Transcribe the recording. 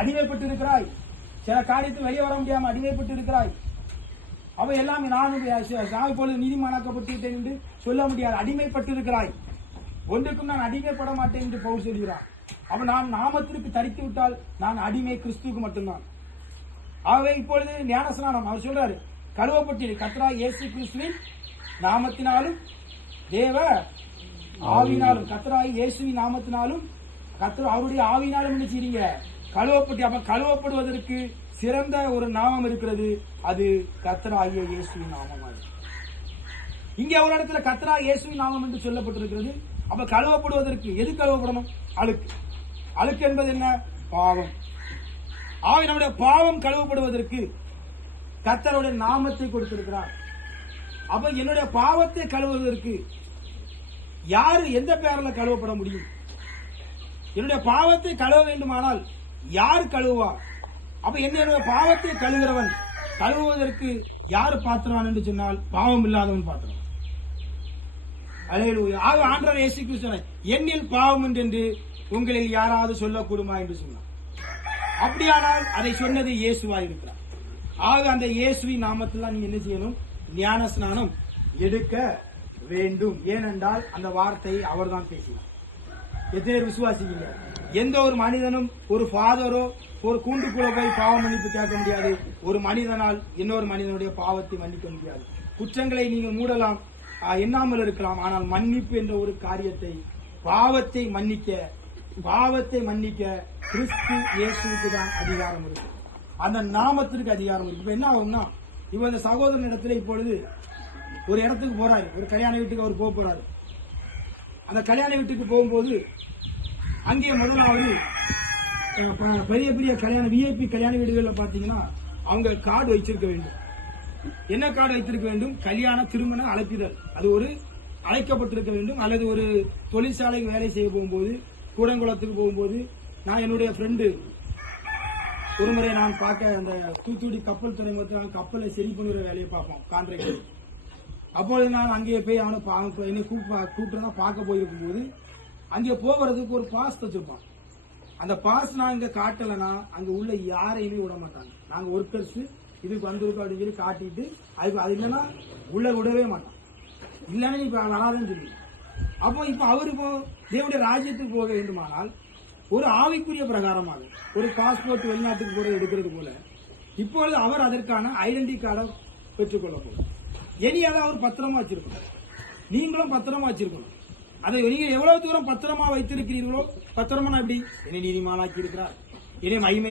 அடிமைப்பட்டு இருக்கிறாய். சில காரியத்தில் வெளியே வர முடியாம அடிமைப்பட்டு இருக்கிறாய். அவ எல்லாமே நான் இப்பொழுது நீதிமானாக்கப்பட்டு விட்டேன் என்று சொல்ல முடியாது. அடிமைப்பட்டு இருக்கிறாய். ஒன்றுக்கும் நான் அடிமைப்பட மாட்டேன் என்று பவுல் சொல்கிறார். அவன் நான் நாமத்திற்கு தரித்து விட்டால் நான் அடிமை கிறிஸ்துவுக்கு மட்டும்தான். ஆகவே இப்பொழுது ஞானஸ்நானம் அவர் சொல்றாரு, கழுவப்பட்டு கர்த்தராகிய இயேசு கிறிஸ்துவின் நாமத்தினாலும் தேவ ஆவினாலும், கர்த்தராகிய இயேசுவின் நாமத்தினாலும் அவருடைய ஆவினாலும் என்ன செய்றீங்க? கழுவப்பட்டு. அப்ப கழுவப்படுவதற்கு சிறந்த ஒரு நாமம் இருக்கிறது, அது கர்த்தராகிய இயேசுவின் நாமம். இங்கே ஒரு இடத்துல கர்த்தராகிய இயேசுவின் நாமம் என்று சொல்லப்பட்டிருக்கிறது. அப்ப கழுவப்படுவதற்கு எது கழுவப்படணும்? அழுக்கு. அழுக்கு என்பது என்ன? பாவம். நம்முடைய பாவம் கழுவப்படுவதற்கு கர்த்தருடைய நாமத்தை கொடுத்திருக்கிறார். அப்ப என்னுடைய பாவத்தை கழுவுவதற்கு யாரு எந்த பெயரில் கழுவப்பட முடியும்? என்னுடைய பாவத்தை கழுவ வேண்டுமானால் யார் கழுவுவா? அப்ப என்னுடைய பாவத்தை கழுவுகிறவன் கழுவுவதற்கு யாரு பாத்திரவான் என்று சொன்னால் பாவம் இல்லாதவன் பாத்திரம். ஆண்டவர் இயேசு கிறிஸ்து என்னில் பாவம் என்று உங்களில் யாராவது சொல்லக்கூடுமா என்று சொன்னார். அப்படியானால் அதை சொன்னது இயேசுவா இருக்கிறார். ஆக அந்த இயேசுவின் நாமத்தில் நீங்க என்ன செய்யணும்? ஞான ஸ்நானம் எடுக்க வேண்டும். ஏனென்றால் அந்த வார்த்தையை அவர் தான் பேசினார். எத்தனை விசுவாசிக்கீங்க? எந்த ஒரு மனிதனும் ஒரு ஃபாதரோ ஒரு கூண்டுக்குள்ள போய் பாவ மன்னிப்பு கேட்க முடியாது. ஒரு மனிதனால் இன்னொரு மனிதனுடைய பாவத்தை மன்னிக்க முடியாது. குற்றங்களை நீங்கள் மூடலாம், எண்ணாமல் இருக்கலாம். ஆனால் மன்னிப்பு என்ற ஒரு காரியத்தை, பாவத்தை மன்னிக்க கிறிஸ்து இயேசுவுக்கு தான் அதிகாரம் இருக்கு. அந்த நாமத்திற்கு அதிகாரம் இருக்கு. இப்ப என்ன ஆகும்னா, இப்ப இந்த சகோதரன் இடத்துல இப்பொழுது ஒரு இடத்துக்கு போறாரு, ஒரு கல்யாண வீட்டுக்கு அவர் போறாரு. அந்த கல்யாண வீட்டுக்கு போகும்போது அங்கே முதலாவது பெரிய பெரிய கல்யாண விஐபி கல்யாண வீடுகளில் பாத்தீங்கன்னா அவங்க கார்டு வச்சிருக்க வேண்டும். என்ன கார்டு வைத்திருக்க வேண்டும்? கல்யாண திருமண அழைப்பிதழ். அது ஒரு அழைக்கப்பட்டிருக்க வேண்டும். அல்லது ஒரு தொழிற்சாலைக்கு வேலை செய்ய போகும்போது, கூடங்குளத்துக்கு போகும்போது, நான் என்னுடைய ஃப்ரெண்டு ஒரு முறை நான் பார்க்க அந்த தூத்துக்குடி கப்பல் துறைமுகத்தில் கப்பலை சரி பண்ணுற வேலையை பார்ப்போம், கான்ட்ராக்டர். அப்பொழுது நான் அங்கே போய் அவனை என்னை கூப்பிட்டு பார்க்க போயிருக்கும் போது அங்கே போகிறதுக்கு ஒரு பாஸ் வச்சிருப்பான். அந்த பாஸ் நான் இங்க காட்டலைன்னா அங்க உள்ள யாரையுமே விட மாட்டாங்க. நாங்க ஒர்க்கர்ஸ் இதுக்கு வந்திருக்கோம் அப்படின்னு சொல்லி காட்டிட்டு அது இல்லைன்னா உள்ள விடவே மாட்டான். இல்லைன்னா இப்ப வராதுன்னு சொல்லி. அப்போ இப்ப அவரு இப்போ தேவனுடைய ராஜ்யத்துக்கு போக வேண்டுமானால் ஒரு ஆவிக்குரிய பிரகாரமாக ஒரு பாஸ்போர்ட் வெளிநாட்டுக்கு போறது எடுக்கிறது போல இப்பொழுது அவர் அதற்கான ஐடென்டி கார்டை பெற்றுக்கொள்ள போகும். இனியெல்லாம் அவர் பத்திரமா வச்சிருக்கணும். நீங்களும் பத்திரமா வச்சிருக்கணும். அதை நீங்க எவ்வளவு தூரம் பத்திரமா வைத்திருக்கிறீர்களோ, பத்திரமா எப்படி என்னை நீதிமானாக்கி இருக்கிறார், என்னை மகிமை